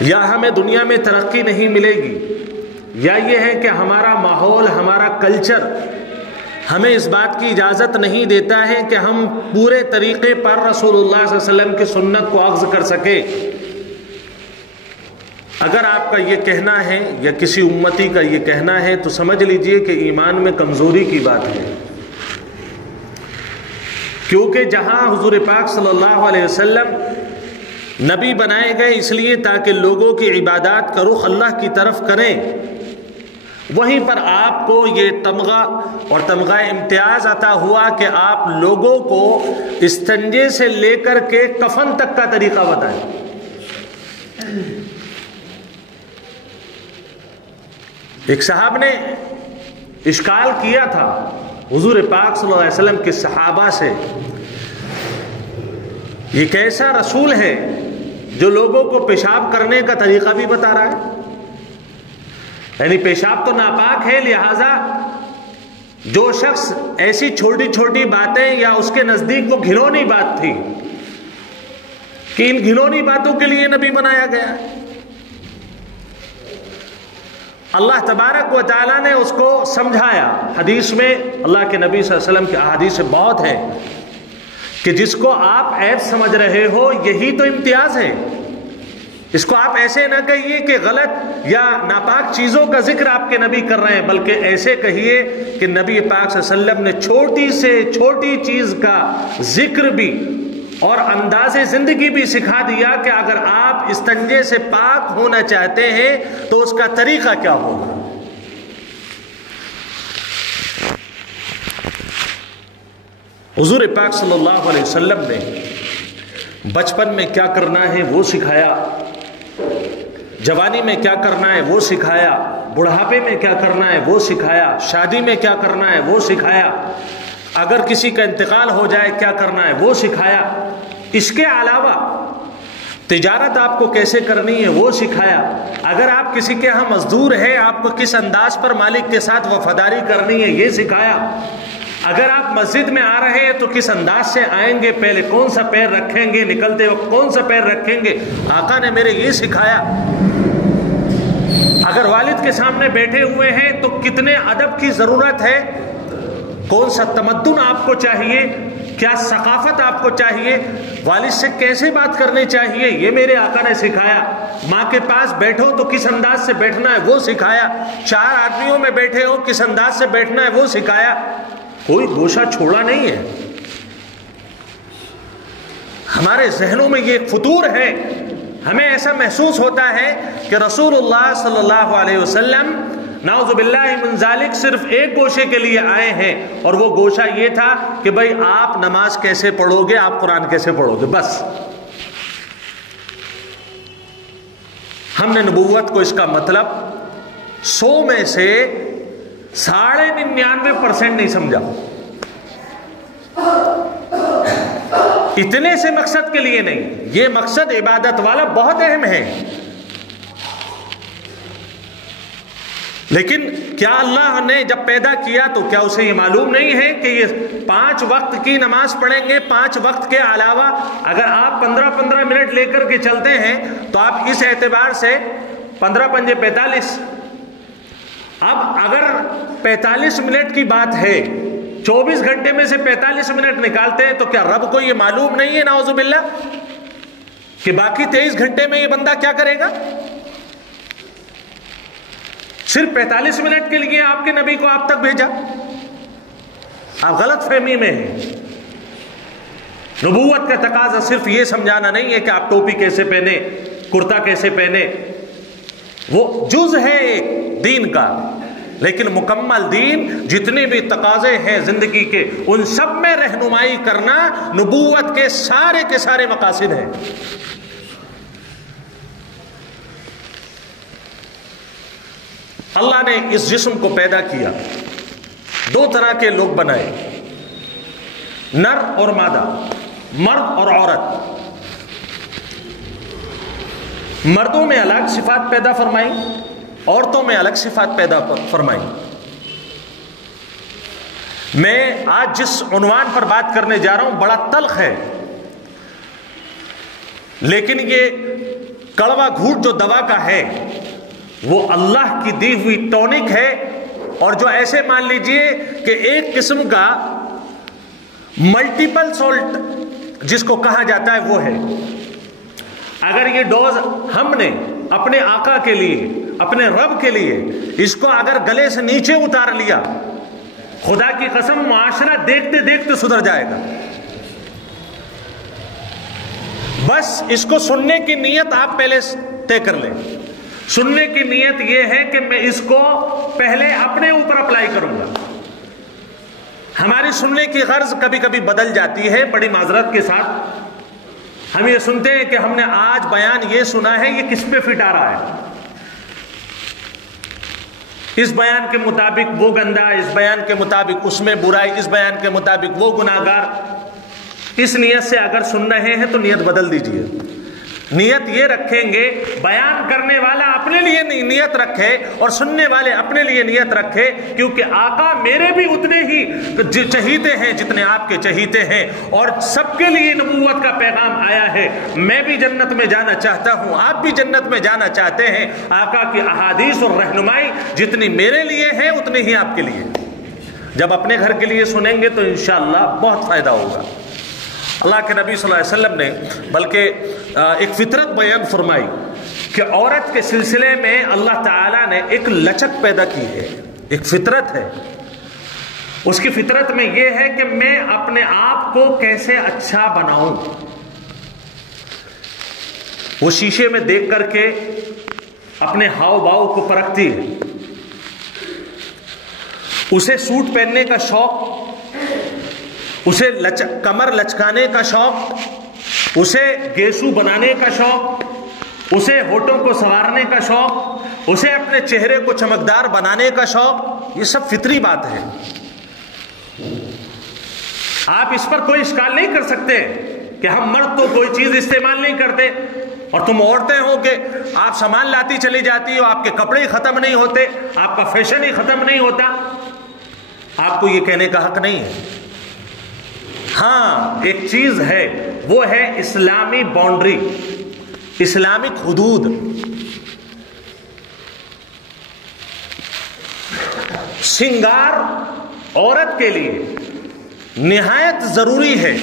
یا ہمیں دنیا میں ترقی نہیں ملے گی، یا یہ ہے کہ ہمارا ماحول، ہمارا کلچر ہمیں اس بات کی اجازت نہیں دیتا ہے کہ ہم پورے طریقے پر رسول اللہ صلی اللہ علیہ وسلم کی سنت کو اخذ کر سکے۔ اگر آپ کا یہ کہنا ہے یا کسی امتی کا یہ کہنا ہے تو سمجھ لیجئے کہ ایمان میں کمزوری کی بات ہے، کیونکہ جہاں حضور پاک صلی اللہ علیہ وسلم نبی بنائے گئے اس لیے تاکہ لوگوں کی عبادات کا رخ اللہ کی طرف کریں، وہیں پر آپ کو یہ تمغہ اور تمغہ امتیاز عطا ہوا کہ آپ لوگوں کو استنجے سے لے کر کے کفن تک کا طریقہ بتائیں۔ ایک صاحب نے اشکال کیا تھا حضور پاک صلی اللہ علیہ وسلم کے صحابہ سے، یہ کیسا رسول ہے جو لوگوں کو پیشاب کرنے کا طریقہ بھی بتا رہا ہے؟ یعنی پیشاب تو ناپاک ہے، لہذا جو شخص ایسی چھوٹی چھوٹی باتیں یا اس کے نزدیک وہ گھنونی بات تھی کہ ان گھنونی باتوں کے لیے نبی بنایا گیا ہے، اللہ تبارک و تعالیٰ نے اس کو سمجھایا۔ حدیث میں اللہ کے نبی صلی اللہ علیہ وسلم کی احادیث بہت ہے کہ جس کو آپ عیب سمجھ رہے ہو یہی تو امتیاز ہے، اس کو آپ ایسے نہ کہیے کہ غلط یا ناپاک چیزوں کا ذکر آپ کے نبی کر رہے ہیں، بلکہ ایسے کہیے کہ نبی پاک صلی اللہ علیہ وسلم نے چھوٹی سے چھوٹی چیز کا ذکر بھی اور انداز زندگی بھی سکھا دیا کہ اگر آپ استنجے سے پاک ہونا چاہتے ہیں تو اس کا طریقہ کیا ہوگا۔ حضور پاک صلی اللہ علیہ وسلم نے بچپن میں کیا کرنا ہے وہ سکھایا، جوانی میں کیا کرنا ہے وہ سکھایا، بڑھاپے میں کیا کرنا ہے وہ سکھایا، شادی میں کیا کرنا ہے وہ سکھایا، اگر کسی کا انتقال ہو جائے کیا کرنا ہے وہ سکھایا، اس کے علاوہ تجارت آپ کو کیسے کرنی ہے وہ سکھایا، اگر آپ کسی کے ہاں مزدور ہیں آپ کو کس انداز پر مالک کے ساتھ وفاداری کرنی ہے یہ سکھایا، اگر آپ مسجد میں آ رہے ہیں تو کس انداز سے آئیں گے، پہلے کون سا پیر رکھیں گے، نکلتے وقت کون سا پیر رکھیں گے، آقا نے میرے یہ سکھایا۔ اگر والد کے سامنے بیٹھے ہوئے ہیں تو کتنے ادب کی ضرورت ہے، کون سا تمدن آپ کو چاہیے، کیا ثقافت آپ کو چاہیے، والد سے کیسے بات کرنی چاہیے، یہ میرے آقا نے سکھایا۔ ماں کے پاس بیٹھو تو کس انداز سے بیٹھنا ہے وہ سکھایا، چار آدمیوں میں بیٹھے ہو کس انداز سے بیٹھنا ہے وہ سکھایا، کوئی گوشہ چھوڑا نہیں ہے۔ ہمارے ذہنوں میں یہ فطور ہے، ہمیں ایسا محسوس ہوتا ہے کہ رسول اللہ صلی اللہ علیہ وسلم نعوذ باللہ من ذالک صرف ایک گوشے کے لیے آئے ہیں، اور وہ گوشہ یہ تھا کہ بھئی آپ نماز کیسے پڑھو گے، آپ قرآن کیسے پڑھو گے، بس۔ ہم نے نبوت کو اس کا مطلب 100 میں سے 99.99% نہیں سمجھا، اتنے سے مقصد کے لیے نہیں، یہ مقصد عبادت والا بہت اہم ہے، لیکن کیا اللہ نے جب پیدا کیا تو کیا اسے یہ معلوم نہیں ہے کہ یہ 5 وقت کی نماز پڑھیں گے، 5 وقت کے علاوہ اگر آپ 15 منٹ لے کر کے چلتے ہیں تو آپ اس اعتبار سے 15 پنجے 45، اب اگر 45 منٹ کی بات ہے 24 گھنٹے میں سے 45 منٹ نکالتے ہیں تو کیا رب کو یہ معلوم نہیں ہے نعوذ باللہ کہ باقی 23 گھنٹے میں یہ بندہ کیا کرے گا؟ صرف 45 منٹ کے لیے آپ کے نبی کو آپ تک بھیجا، آپ غلط فہمی میں ہیں۔ نبوت کا تقاضا صرف یہ سمجھانا نہیں ہے کہ آپ ٹوپی کیسے پہنے، کرتا کیسے پہنے، وہ جز ہے ایک دین کا، لیکن مکمل دین جتنے بھی تقاضے ہیں زندگی کے ان سب میں رہنمائی کرنا نبوت کے سارے مقاصد ہیں۔ اللہ نے اس جسم کو پیدا کیا، 2 طرح کے لوگ بنائے، نر اور مادہ، مرد اور عورت۔ مردوں میں الگ صفات پیدا فرمائی، عورتوں میں الگ صفات پیدا فرمائی۔ میں آج جس عنوان پر بات کرنے جا رہا ہوں بڑا تلخ ہے، لیکن یہ کڑوا گھونٹ جو دوا کا ہے وہ اللہ کی دی ہوئی ٹونک ہے، اور جو ایسے مان لیجئے کہ ایک قسم کا ملٹیپل سالٹ جس کو کہا جاتا ہے وہ ہے۔ اگر یہ ڈوز ہم نے اپنے آقا کے لیے، اپنے رب کے لیے اس کو اگر گلے سے نیچے اتار لیا، خدا کی قسم معاشرہ دیکھتے دیکھتے سدھر جائے گا۔ بس اس کو سننے کی نیت آپ پہلے طے کر لیں۔ سننے کی نیت یہ ہے کہ میں اس کو پہلے اپنے اوپر اپلائی کروں گا۔ ہماری سننے کی غرض کبھی کبھی بدل جاتی ہے، بڑی معذرت کے ساتھ۔ ہم یہ سنتے ہیں کہ ہم نے آج بیان یہ سنا ہے، یہ کس پہ فٹ آ رہا ہے؟ اس بیان کے مطابق وہ گندا، اس بیان کے مطابق اس میں برائی، اس بیان کے مطابق وہ گناہگار۔ اس نیت سے اگر سن رہے ہیں تو نیت بدل دیجئے۔ نیت یہ رکھیں گے، بیان کرنے والا اپنے لیے نیت رکھے اور سننے والے اپنے لیے نیت رکھے، کیونکہ آقا میرے بھی اتنے ہی چہیتے ہیں جتنے آپ کے چہیتے ہیں، اور سب کے لیے نبوت کا پیغام آیا ہے۔ میں بھی جنت میں جانا چاہتا ہوں، آپ بھی جنت میں جانا چاہتے ہیں۔ آقا کی احادیث اور رہنمائی جتنی میرے لیے ہے اتنی ہی آپ کے لیے۔ جب اپنے گھر کے لیے سنیں گے تو انشاءاللہ بہت فائدہ ہوگا۔ اللہ کے نبی صلی اللہ علیہ وسلم نے بلکہ ایک فطرت بیان فرمائی کہ عورت کے سلسلے میں اللہ تعالیٰ نے ایک لچک پیدا کی ہے، ایک فطرت ہے۔ اس کی فطرت میں یہ ہے کہ میں اپنے آپ کو کیسے اچھا بناؤں۔ وہ شیشے میں دیکھ کر کے اپنے ہاؤ باؤ کو پرکھتی ہے۔ اسے سوٹ پہننے کا شوق، اسے کمر لچکانے کا شوق، اسے گیسو بنانے کا شوق، اسے ہونٹوں کو سنوارنے کا شوق، اسے اپنے چہرے کو چمکدار بنانے کا شوق، یہ سب فطری بات ہے۔ آپ اس پر کوئی اشکال نہیں کر سکتے کہ ہم مرد تو کوئی چیز استعمال نہیں کرتے اور تم عورتیں ہو کہ آپ سامان لاتی چلی جاتی ہو، آپ کے کپڑے ہی ختم نہیں ہوتے، آپ کا فیشن ہی ختم نہیں ہوتا۔ آپ کو یہ کہنے کا حق نہیں ہے۔ ہاں ایک چیز ہے، وہ ہے اسلامی باؤنڈری، اسلامک حدود۔ سنگار عورت کے لیے نہایت ضروری ہے۔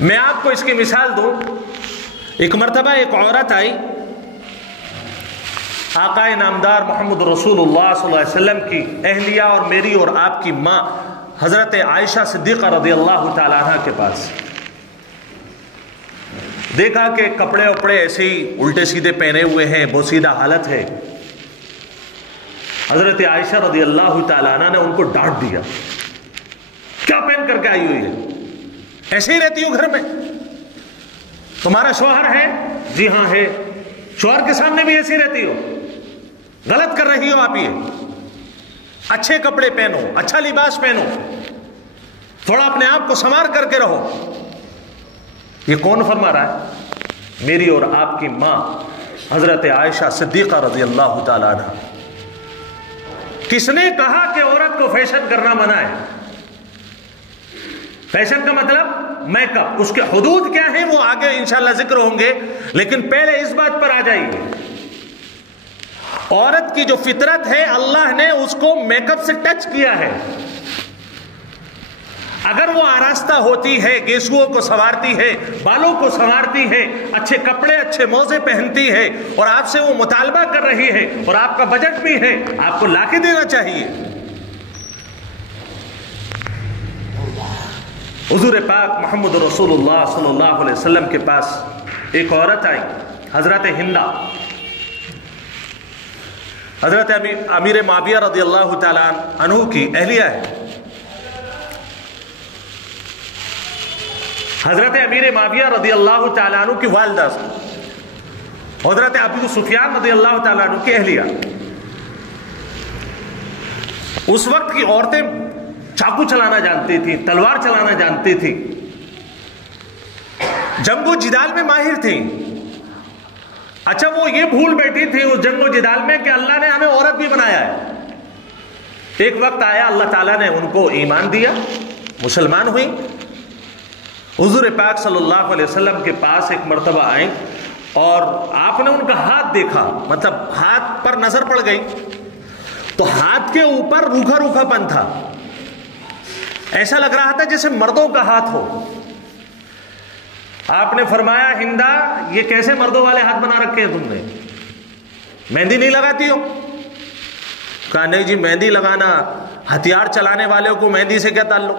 میں آپ کو اس کی مثال دوں۔ ایک مرتبہ ایک عورت آئی، آقا نامدار محمد رسول اللہ صلی اللہ علیہ وسلم کی اہلیہ اور میری اور آپ کی ماں حضرت عائشہ صدیقہ رضی اللہ تعالیٰ عنہ کے پاس۔ دیکھا کہ کپڑے وپڑے ایسے ہی الٹے سیدھے پہنے ہوئے ہیں، بوسیدہ حالت ہے۔ حضرت عائشہ رضی اللہ تعالیٰ عنہ نے ان کو ڈانٹ دیا، کیا پہن کر کے آئی ہوئی ہے؟ ایسے ہی رہتی ہو گھر میں؟ تمہارا شوہر ہے؟ جی ہاں ہے۔ شوہر کے سامنے بھی ایسی رہتی ہو؟ غلط کر رہی ہو آپ۔ یہ اچھے کپڑے پہنو، اچھا لباس پہنو، تھوڑا اپنے آپ کو سنوار کر کے رہو۔ یہ کون فرما رہا ہے؟ میری اور آپ کی ماں حضرت عائشہ صدیقہ رضی اللہ تعالیٰ عنہ۔ کس نے کہا کہ عورت کو فیشن کرنا منع ہے؟ فیشن کا مطلب میک اپ، اس کے حدود کیا ہیں وہ آگے انشاءاللہ ذکر ہوں گے، لیکن پہلے اس بات پر آ جائیے۔ عورت کی جو فطرت ہے اللہ نے اس کو میک اپ سے ٹچ کیا ہے۔ اگر وہ آراستہ ہوتی ہے، گیسوؤں کو سنوارتی ہے، بالوں کو سنوارتی ہے، اچھے کپڑے اچھے موزے پہنتی ہے، اور آپ سے وہ مطالبہ کر رہی ہے اور آپ کا بجٹ بھی ہے، آپ کو لا کے دینا چاہیے۔ حضور پاک محمد رسول اللہ صلی اللہ علیہ وسلم کے پاس ایک عورت آئی، حضرت ہندہ، حضرت امیر معاویہ رضی اللہ تعالیٰ عنہ کی اہلیہ ہے۔ حضرت امیر معاویہ رضی اللہ تعالیٰ عنہ کی والدہ، حضرت ابو سفیان رضی اللہ تعالیٰ عنہ کی اہلیہ۔ اس وقت کی عورتیں چاقو چلانا جانتی تھی، تلوار چلانا جانتی تھی، جنگ و جدال میں ماہر تھی۔ اچھا وہ یہ بھول بیٹھی تھی اس جنگ و جدال میں کہ اللہ نے ہمیں عورت بھی بنایا ہے۔ ایک وقت آیا اللہ تعالیٰ نے ان کو ایمان دیا، مسلمان ہوئی۔ حضور پاک صلی اللہ علیہ وسلم کے پاس ایک مرتبہ آئیں اور آپ نے ان کا ہاتھ دیکھا، مطلب ہاتھ پر نظر پڑ گئی، تو ہاتھ کے اوپر روکھا روکھا پن تھا، ایسا لگ رہا تھا جیسے مردوں کا ہاتھ ہو۔ آپ نے فرمایا ہندا یہ کیسے مردوں والے ہاتھ بنا رکھے ہیں تم نے، مہندی نہیں لگاتی ہو؟ کہا نہیں جی، مہندی لگانا، ہتھیار چلانے والوں کو مہندی سے کیا تعلق،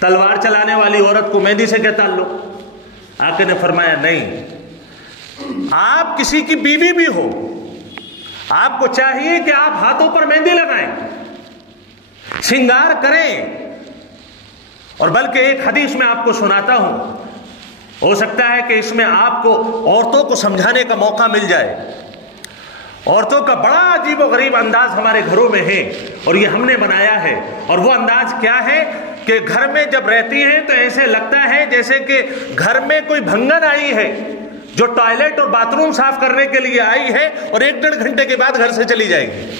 تلوار چلانے والی عورت کو مہندی سے کیا تعلق؟ آقا نے فرمایا نہیں، آپ کسی کی بیوی بھی ہو، آپ کو چاہیے کہ آپ ہاتھوں پر مہندی لگائیں، سنگار کریں۔ اور بلکہ ایک حدیث میں آپ کو سناتا ہوں، ہو سکتا ہے کہ اس میں آپ کو عورتوں کو سمجھانے کا موقع مل جائے۔ عورتوں کا بڑا عجیب و غریب انداز ہمارے گھروں میں ہے، اور یہ ہم نے بنایا ہے۔ اور وہ انداز کیا ہے کہ گھر میں جب رہتی ہیں تو ایسے لگتا ہے جیسے کہ گھر میں کوئی بھنگن آئی ہے جو ٹوائلٹ اور باتھ روم صاف کرنے کے لیے آئی ہے اور 1-1.5 گھنٹے کے بعد گھر سے چلی جائے گی۔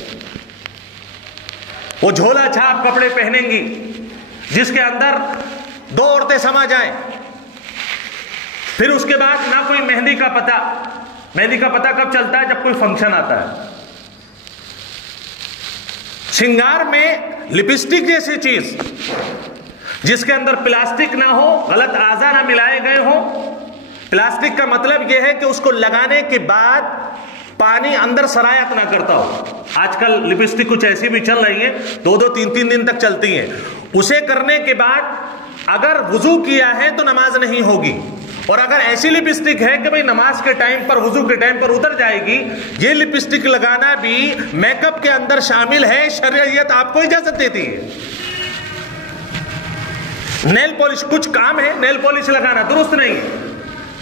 وہ جھولا چھاپ کپڑے پہنیں گی جس کے اندر 2 عورتیں سما جائیں، پھر اس کے بعد نہ کوئی مہندی کا پتہ۔ مہندی کا پتہ کب چلتا ہے؟ جب کوئی فنکشن آتا ہے۔ سنگار میں لپسٹک جیسی چیز جس کے اندر پلاسٹک نہ ہو، غلط اعضاء نہ ملائے گئے ہوں۔ پلاسٹک کا مطلب یہ ہے کہ اس کو لگانے کے بعد پانی اندر سرایت نہ کرتا ہو۔ آج کل لپسٹک کچھ ایسی بھی چل رہی ہیں 2-2 3-3 دن تک چلتی ہیں۔ اسے کرنے کے بعد اگر وضو کیا ہے تو نماز نہیں ہوگی، اور اگر ایسی لپسٹک ہے کہ بھئی نماز کے ٹائم پر، وضو کے ٹائم پر اتر جائے گی، یہ لپسٹک لگانا بھی میک اپ کے اندر شامل ہے، شریعت آپ کو اجازت دیتی ہے۔ نیل پالش کچھ کام ہے، نیل پالش لگانا درست نہیں ہے،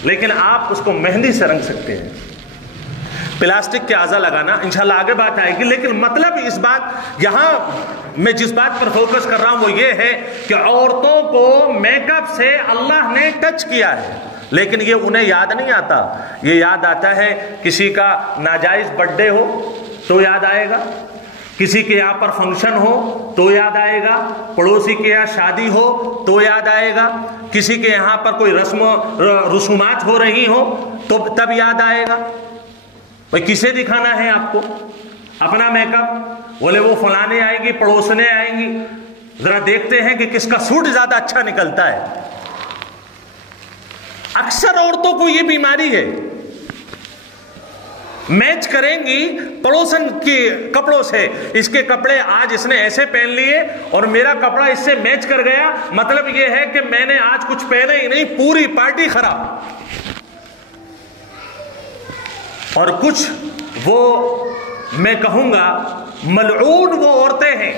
لیکن آپ اس کو مہندی سے رنگ سکتے ہیں۔ پلاسٹک کے اعضاء لگانا انشاءاللہ آگے بات آئے گی، لیکن مطلب اس بات، یہاں میں جس بات پر فوکس کر رہا ہوں وہ یہ ہے کہ عورتوں کو میک اپ سے اللہ نے ٹچ کیا ہے، لیکن یہ انہیں یاد نہیں آتا۔ یہ یاد آتا ہے کسی کا ناجائز برتھ ڈے ہو تو یاد آئے گا، کسی کے یہاں پر فنکشن ہو تو یاد آئے گا، پڑوسی کے یہاں شادی ہو تو یاد آئے گا، کسی کے یہاں پر کوئی رسم و رسومات ہو رہی ہو تو تب یاد آئے گا۔ بھئی کسے دکھانا ہے آپ کو اپنا میک اپ؟ بولے وہ فلانے آئیں گی، پڑوسنے آئیں گی، ذرا دیکھتے ہیں کہ کس کا سوٹ زیادہ اچھا نکلتا ہے۔ اکثر عورتوں کو یہ بیماری ہے، میچ کریں گی پڑوسن کے کپڑوں سے، اس کے کپڑے آج اس نے ایسے پہن لیے اور میرا کپڑا اس سے میچ کر گیا، مطلب یہ ہے کہ میں نے آج کچھ پہنے ہی نہیں، پوری پارٹی خراب۔ اور کچھ وہ میں کہوں گا ملعون وہ عورتیں ہیں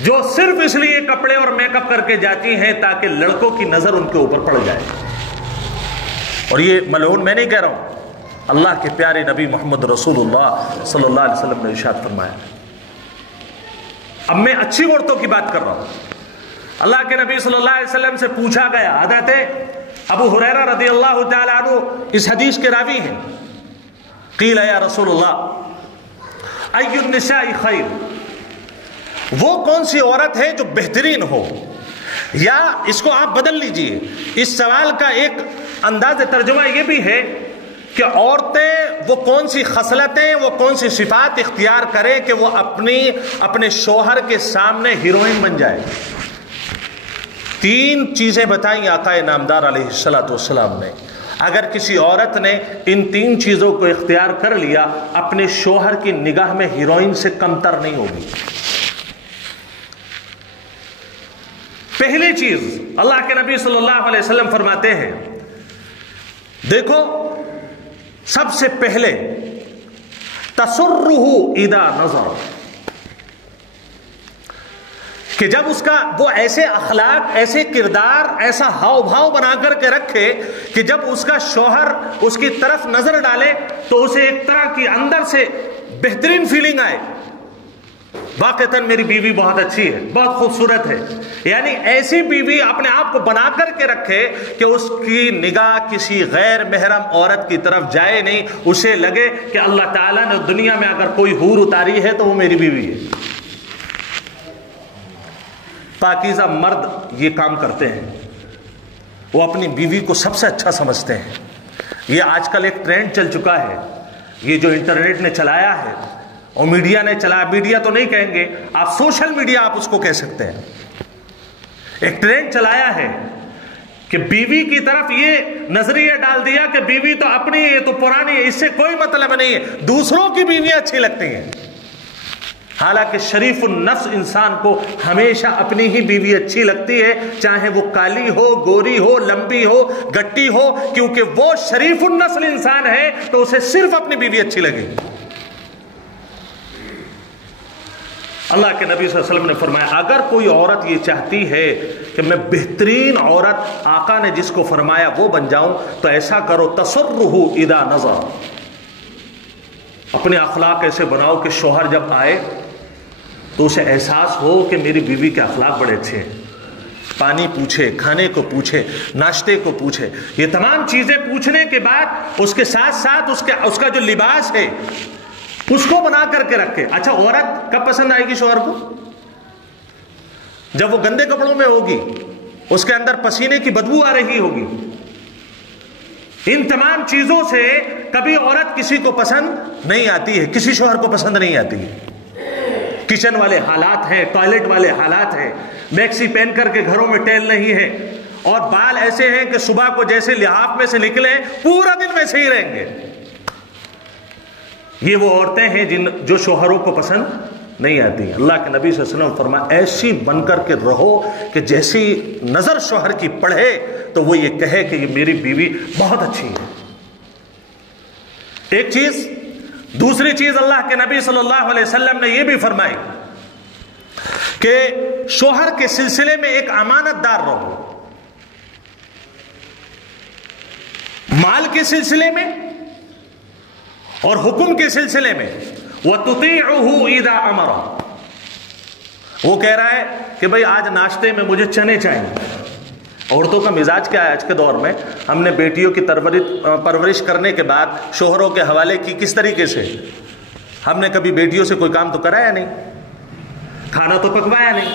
جو صرف اس لیے کپڑے اور میک اپ کر کے جاتی ہیں تاکہ لڑکوں کی نظر ان کے اوپر پڑ جائے۔ اور یہ ملعون میں نہیں کہہ رہا ہوں، اللہ کے پیارے نبی محمد رسول اللہ صلی اللہ علیہ وسلم نے ارشاد فرمایا۔ اب میں اچھی عورتوں کی بات کر رہا ہوں۔ اللہ کے نبی صلی اللہ علیہ وسلم سے پوچھا گیا، حضرت ابو ہریرہ رضی اللہ تعالی عنہ اس حدیث کے راوی ہیں، قیل یا رسول اللہ ای النساء خیر، وہ کون سی عورت ہے جو بہترین ہو؟ یا اس کو آپ بدل لیجئے، اس سوال کا ایک انداز ترجمہ یہ بھی ہے کہ عورتیں وہ کون سی خصلتیں، وہ کون سی صفات اختیار کریں کہ وہ اپنے شوہر کے سامنے ہیروئن بن جائے۔ 3 چیزیں بتائیں آقا نامدار علیہ الصلوۃ والسلام نے۔ اگر کسی عورت نے ان 3 چیزوں کو اختیار کر لیا، اپنے شوہر کی نگاہ میں ہیروئن سے کمتر نہیں ہوگی۔ پہلی چیز اللہ کے نبی صلی اللہ علیہ وسلم فرماتے ہیں، دیکھو سب سے پہلے تسرہ اذا نظر، کہ جب اس کا وہ ایسے اخلاق، ایسے کردار، ایسا ہاؤ بھاؤ بنا کر کے رکھے کہ جب اس کا شوہر اس کی طرف نظر ڈالے تو اسے ایک طرح کی اندر سے بہترین فیلنگ آئے، واقعتاً میری بیوی بہت اچھی ہے، بہت خوبصورت ہے۔ یعنی ایسی بیوی اپنے آپ کو بنا کر کے رکھے کہ اس کی نگاہ کسی غیر محرم عورت کی طرف جائے نہیں، اسے لگے کہ اللہ تعالیٰ نے دنیا میں اگر کوئی حور اتاری ہے تو وہ میری بیوی ہے۔ پاکیزہ مرد یہ کام کرتے ہیں، وہ اپنی بیوی کو سب سے اچھا سمجھتے ہیں، یہ آج کل ایک ٹرینڈ چل چکا ہے، یہ جو انٹرنیٹ نے چلایا ہے اور میڈیا نے چلایا، میڈیا تو نہیں کہیں گے آپ، سوشل میڈیا آپ اس کو کہہ سکتے ہیں، ایک ٹرینڈ چلایا ہے کہ بیوی کی طرف یہ نظریہ ڈال دیا کہ بیوی تو اپنی ہے، تو پرانی ہے، اس سے کوئی مطلب نہیں ہے، دوسروں کی بیویاں اچھی لگتی ہیں۔ حالانکہ شریف النفس انسان کو ہمیشہ اپنی ہی بیوی اچھی لگتی ہے، چاہے وہ کالی ہو، گوری ہو، لمبی ہو، گٹی ہو، کیونکہ وہ شریف النسل انسان ہے تو اسے صرف اپنی بیوی اچھی لگے گی۔ اللہ کے نبی صلی اللہ علیہ وسلم نے فرمایا اگر کوئی عورت یہ چاہتی ہے کہ میں بہترین عورت آقا نے جس کو فرمایا وہ بن جاؤں، تو ایسا کرو تسرہ اذا نظر، اپنے اخلاق ایسے بناؤ کہ شوہر جب آئے تو اسے احساس ہو کہ میری بیوی کے اخلاق بڑے اچھے ہیں، پانی پوچھے، کھانے کو پوچھے، ناشتے کو پوچھے، یہ تمام چیزیں پوچھنے کے بعد اس کے ساتھ ساتھ اس کا جو لباس ہے اس کو بنا کر کے رکھے۔ اچھا عورت کب پسند آئے گی شوہر کو؟ جب وہ گندے کپڑوں میں ہوگی، اس کے اندر پسینے کی بدبو آ رہی ہوگی۔ ان تمام چیزوں سے کبھی عورت کسی کو پسند نہیں آتی ہے، کسی شوہر کو پسند نہیں آتی ہے۔ کچن والے حالات ہیں، ٹوائلٹ والے حالات ہیں، میکسی پہن کر کے گھروں میں ٹیل نہیں ہے، اور بال ایسے ہیں کہ صبح کو جیسے لحاف میں سے نکلے پورا دن ویسے ہی رہیں گے۔ یہ وہ عورتیں ہیں جو شوہروں کو پسند نہیں آتی ہیں۔ اللہ کے نبی صلی اللہ علیہ وسلم فرمایا ایسی بن کر کے رہو کہ جیسی نظر شوہر کی پڑھے تو وہ یہ کہے کہ یہ میری بیوی بہت اچھی ہے۔ ایک چیز، دوسری چیز اللہ کے نبی صلی اللہ علیہ وسلم نے یہ بھی فرمائی کہ شوہر کے سلسلے میں ایک امانت دار رہو، مال کے سلسلے میں اور حکم کے سلسلے میں۔ وَتُطِيعُهُ إِذَا أَمَرَ، وہ کہہ رہا ہے کہ بھئی آج ناشتے میں مجھے چنے چاہیے۔ عورتوں کا مزاج کیا ہے آج کے دور میں؟ ہم نے بیٹیوں کی پرورش کرنے کے بعد شوہروں کے حوالے کی کس طریقے سے؟ ہم نے کبھی بیٹیوں سے کوئی کام تو کرایا نہیں، کھانا تو پکوایا نہیں،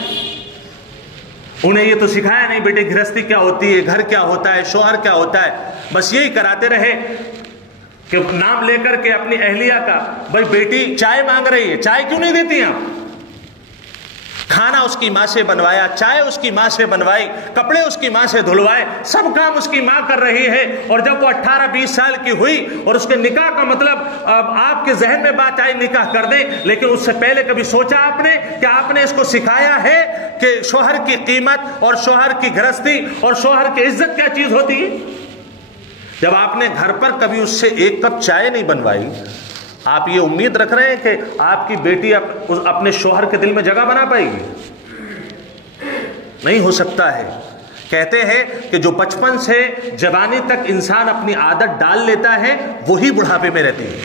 انہیں یہ تو سکھایا نہیں بیٹے گھرستی کیا ہوتی ہے، گھر کیا ہوتا ہے، شوہر کیا ہوتا ہے، بس یہی کراتے رہے کہ نام لے کر کے اپنی اہلیہ کا، بھائی بیٹی چائے مانگ رہی ہے، چائے کیوں نہیں دیتی آپ؟ کھانا اس کی ماں سے بنوایا، چائے اس کی ماں سے بنوائی، کپڑے اس کی ماں سے دھلوائے، سب کام اس کی ماں کر رہی ہے۔ اور جب وہ 18-20 سال کی ہوئی اور اس کے نکاح کا مطلب آپ کے ذہن میں بات آئی نکاح کر دیں، لیکن اس سے پہلے کبھی سوچا آپ نے کہ آپ نے اس کو سکھایا ہے کہ شوہر کی قیمت اور شوہر کی گھرستی اور شوہر کی عزت کیا چیز ہوتی ہے؟ جب آپ نے گھر پر کبھی اس سے ایک کپ چائے نہیں بنوائی، آپ یہ امید رکھ رہے ہیں کہ آپ کی بیٹی اپنے شوہر کے دل میں جگہ بنا پائے گی؟ نہیں ہو سکتا ہے۔ کہتے ہیں کہ جو بچپن سے جوانی تک انسان اپنی عادت ڈال لیتا ہے وہی بڑھاپے میں رہتی ہے۔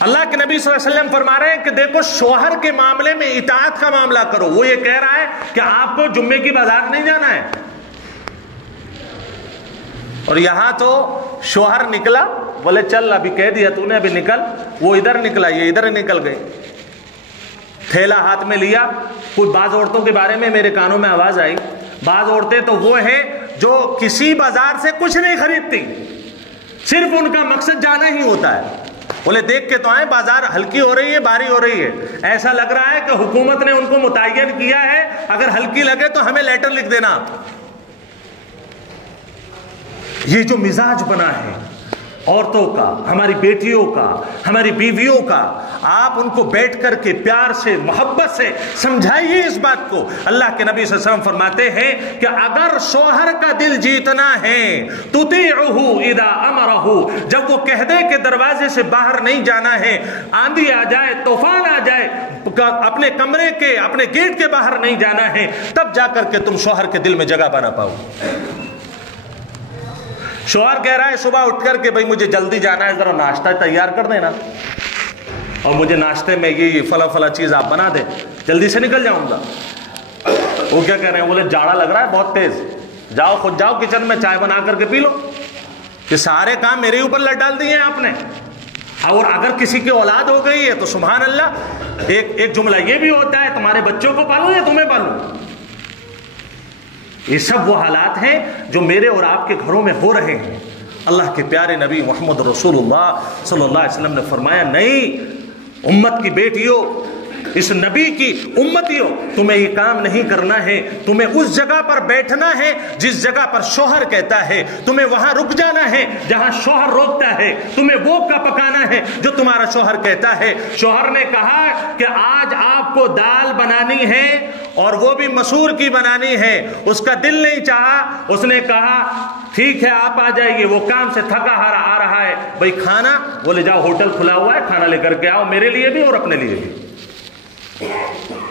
اللہ کے نبی صلی اللہ علیہ وسلم فرما رہے ہیں کہ دیکھو شوہر کے معاملے میں اطاعت کا معاملہ کرو۔ وہ یہ کہہ رہا ہے کہ آپ کو جمعے کی بازار نہیں جانا ہے، اور یہاں تو شوہر نکلا، بولے چل ابھی کہہ دیا تو نے، ابھی نکل، وہ ادھر نکلا، یہ ادھر نکل گئے، تھیلا ہاتھ میں لیا۔ کچھ بعض عورتوں کے بارے میں میرے کانوں میں آواز آئی، بعض عورتیں تو وہ ہیں جو کسی بازار سے کچھ نہیں خریدتی، صرف ان کا مقصد جانا ہی ہوتا ہے۔ بولے دیکھ کے تو آئیں بازار ہلکی ہو رہی ہے، بھاری ہو رہی ہے، ایسا لگ رہا ہے کہ حکومت نے ان کو متعین کیا ہے اگر ہلکی لگے تو ہمیں لیٹر لکھ دینا۔ یہ جو مزاج بنا ہے عورتوں کا، ہماری بیٹیوں کا، ہماری بیویوں کا، آپ ان کو بیٹھ کر کے پیار سے، محبت سے سمجھائیے اس بات کو۔ اللہ کے نبی صلی اللہ علیہ وسلم فرماتے ہیں کہ اگر شوہر کا دل جیتنا ہے تطیعہ اذا امرہ، جب وہ کہہ دے کہ دروازے سے باہر نہیں جانا ہے، آندھی آ جائے، طوفان آ جائے، اپنے کمرے کے، اپنے گیٹ کے باہر نہیں جانا ہے، تب جا کر کے تم شوہر کے دل میں جگہ بنا پاؤ۔ شوہر کہہ رہا ہے صبح اٹھ کر کے بھائی مجھے جلدی جانا ہے، ذرا ناشتہ تیار کر دینا، اور مجھے ناشتے میں یہ فلاں فلاں چیز آپ بنا دیں، جلدی سے نکل جاؤں گا۔ وہ کیا کہہ رہے ہیں؟ بولے جاڑا لگ رہا ہے بہت تیز، جاؤ خود جاؤ کچن میں چائے بنا کر کے پی لو۔ یہ سارے کام میرے اوپر لٹ ڈال دیے ہیں آپ نے۔ اور اگر کسی کی اولاد ہو گئی ہے تو سبحان اللہ، ایک جملہ یہ بھی ہوتا ہے تمہارے بچوں کو پالو یا تمہیں پالو؟ یہ سب وہ حالات ہیں جو میرے اور آپ کے گھروں میں ہو رہے ہیں۔ اللہ کے پیارے نبی محمد رسول اللہ صلی اللہ علیہ وسلم نے فرمایا، نہیں امت کی بیٹیوں، اس نبی کی امتیوں، تمہیں یہ کام نہیں کرنا ہے، تمہیں اس جگہ پر بیٹھنا ہے جس جگہ پر شوہر کہتا ہے، تمہیں وہاں رک جانا ہے جہاں شوہر روکتا ہے، تمہیں وہ کا پکانا ہے جو تمہارا شوہر کہتا ہے۔ شوہر نے کہا کہ آج آپ کو دال بنانی ہے اور وہ بھی مسور کی بنانی ہے، اس کا دل نہیں چاہا، اس نے کہا ٹھیک ہے آپ آ جائیے، وہ کام سے تھکا ہارا آ رہا ہے، بھئی کھانا، بولے جاؤ ہوٹل کھلا ہوا ہے کھانا لے کر کے آؤ، میرے لیے بھی اور اپنے لیے بھی۔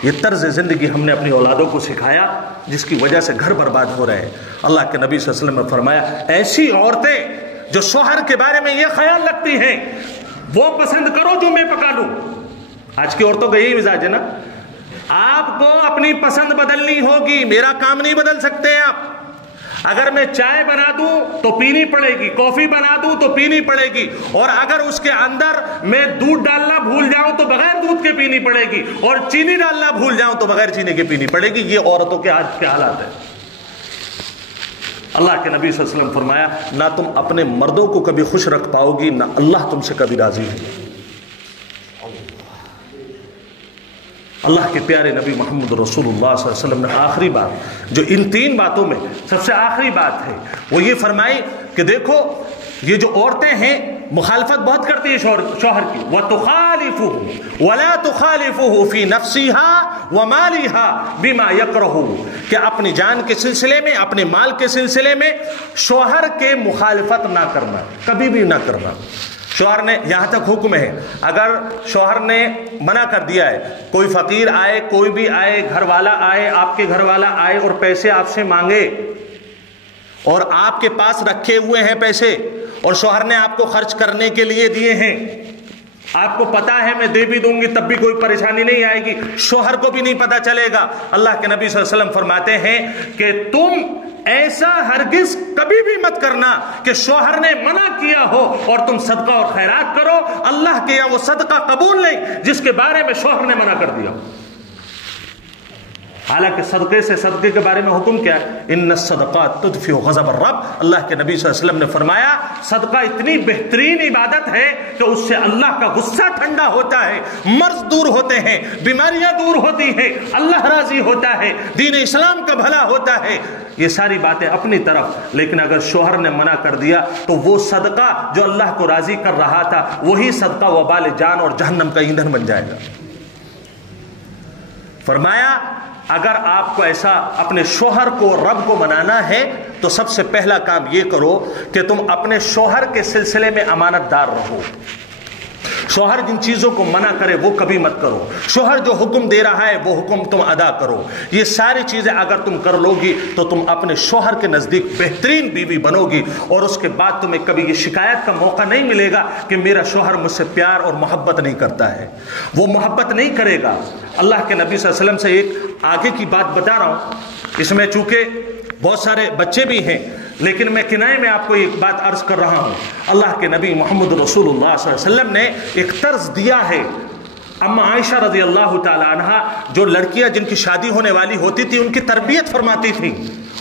یہ طرز زندگی ہم نے اپنی اولادوں کو سکھایا جس کی وجہ سے گھر برباد ہو رہے ہیں۔ اللہ کے نبی صلی اللہ علیہ وسلم نے فرمایا، ایسی عورتیں جو شوہر کے بارے میں یہ خیال رکھتی ہیں وہ پسند کرو جو میں پکا لوں۔ آج کی عورتوں کا یہی مزاج ہے نا، آپ کو اپنی پسند بدلنی ہوگی، میرا کام نہیں بدل سکتے آپ۔ اگر میں چائے بنا دوں تو پینی پڑے گی، کافی بنا دوں تو پینی پڑے گی، اور اگر اس کے اندر میں دودھ ڈالنا بھول جاؤں تو بغیر دودھ کے پینی پڑے گی، اور چینی ڈالنا بھول جاؤں تو بغیر چینی کے پینی پڑے گی۔ یہ عورتوں کے آج کے حالات ہیں۔ اللہ کے نبی صلی اللہ علیہ وسلم فرمایا، نہ تم اپنے مردوں کو کبھی خوش رکھ پاؤ گی، نہ اللہ تم سے کبھی راضی ہے۔ اللہ کے پیارے نبی محمد رسول اللہ صلی اللہ علیہ وسلم نے آخری بات جو ان تین باتوں میں سب سے آخری بات ہے وہ یہ فرمائی کہ دیکھو یہ جو عورتیں ہیں مخالفت بہت کرتی ہے شوہر کی، وَتُخَالِفُهُ وَلَا تُخَالِفُهُ فِي نَفْسِهَا وَمَالِهَا بِمَا يَكْرَهُ، کہ اپنی جان کے سلسلے میں، اپنے مال کے سلسلے میں شوہر کے مخالفت نہ کرنا، کبھی بھی نہ کرنا۔ شوہر نے یہاں تک حکم ہے، اگر شوہر نے منع کر دیا ہے، کوئی فقیر آئے، کوئی بھی آئے، گھر والا آئے، آپ کے گھر والا آئے اور پیسے آپ سے مانگے اور آپ کے پاس رکھے ہوئے ہیں پیسے اور شوہر نے آپ کو خرچ کرنے کے لیے دیے ہیں، آپ کو پتا ہے میں دے بھی دوں گی تب بھی کوئی پریشانی نہیں آئے گی، شوہر کو بھی نہیں پتا چلے گا، اللہ کے نبی صلی اللہ علیہ وسلم فرماتے ہیں کہ تم ایسا ہرگز کبھی بھی مت کرنا کہ شوہر نے منع کیا ہو اور تم صدقہ اور خیرات کرو، اللہ کے یہاں وہ صدقہ قبول نہیں جس کے بارے میں شوہر نے منع کر دیا۔ حالانکہ صدقے کے بارے میں حکم کیا ہے؟ ان الصدقات تدفع غضب الرب، اللہ کے نبی صلی اللہ علیہ وسلم نے فرمایا صدقہ اتنی بہترین عبادت ہے کہ اس سے اللہ کا غصہ ٹھنڈا ہوتا ہے، مرض دور ہوتے ہیں، بیماریاں دور ہوتی ہیں، اللہ راضی ہوتا ہے، دین اسلام کا بھلا ہوتا ہے۔ یہ ساری باتیں اپنی طرف، لیکن اگر شوہر نے منع کر دیا تو وہ صدقہ جو اللہ کو راضی کر رہا تھا وہی صدقہ وبال جان اور جہنم کا ایندھن بن جائے گا۔ فرمایا اگر آپ کو ایسا اپنے شوہر کو رب کو منانا ہے تو سب سے پہلا کام یہ کرو کہ تم اپنے شوہر کے سلسلے میں امانت دار رہو۔ شوہر جن چیزوں کو منع کرے وہ کبھی مت کرو، شوہر جو حکم دے رہا ہے وہ حکم تم ادا کرو۔ یہ ساری چیزیں اگر تم کر لو گی تو تم اپنے شوہر کے نزدیک بہترین بیوی بنو گی، اور اس کے بعد تمہیں کبھی یہ شکایت کا موقع نہیں ملے گا کہ میرا شوہر مجھ سے پیار اور محبت نہیں کرتا ہے، وہ محبت نہیں کرے گا۔ اللہ کے نبی صلی اللہ علیہ وسلم سے ایک آگے کی بات بتا رہا ہوں، اس میں چونکہ بہت سارے بچے بھی ہیں لیکن میں کنائے میں آپ کو ایک بات عرض کر رہا ہوں۔ اللہ کے نبی محمد رسول اللہ صلی اللہ علیہ وسلم نے ایک طرز دیا ہے۔ اما عائشہ رضی اللہ تعالی عنہا جو لڑکیاں جن کی شادی ہونے والی ہوتی تھی ان کی تربیت فرماتی تھی،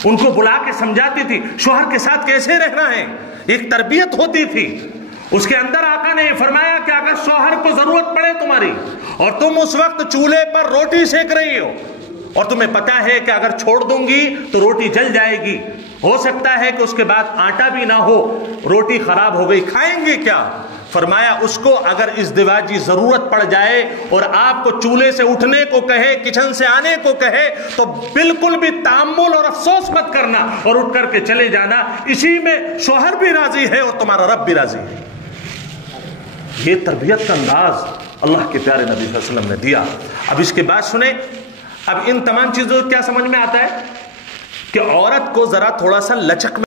ان کو بلا کے سمجھاتی تھی شوہر کے ساتھ کیسے رہنا ہے، ایک تربیت ہوتی تھی۔ اس کے اندر آقا نے فرمایا کہ اگر شوہر کو ضرورت پڑے تمہاری اور تم اس وقت چولہے پر روٹی سیک رہی ہو اور تمہیں پتا ہے کہ اگر چھوڑ دوں گی تو روٹی جل جائے گی، ہو سکتا ہے کہ اس کے بعد آٹا بھی نہ ہو، روٹی خراب ہو گئی، کھائیں گے کیا؟ فرمایا اس کو اگر ازدواجی ضرورت پڑ جائے اور آپ کو چولہے سے اٹھنے کو کہے، کچن سے آنے کو کہے تو بالکل بھی تأمل اور افسوس مت کرنا اور اٹھ کر کے چلے جانا، اسی میں شوہر بھی راضی ہے اور تمہارا رب بھی راضی ہے۔ یہ تربیت کا انداز اللہ کے پیارے نبی صلی اللہ علیہ وسلم نے دیا۔ اب اس کے بعد سنیں، اب ان تمام چیزوں کیا سمجھ میں آتا ہے کہ عورت کو ذرا تھوڑا سا لچک میں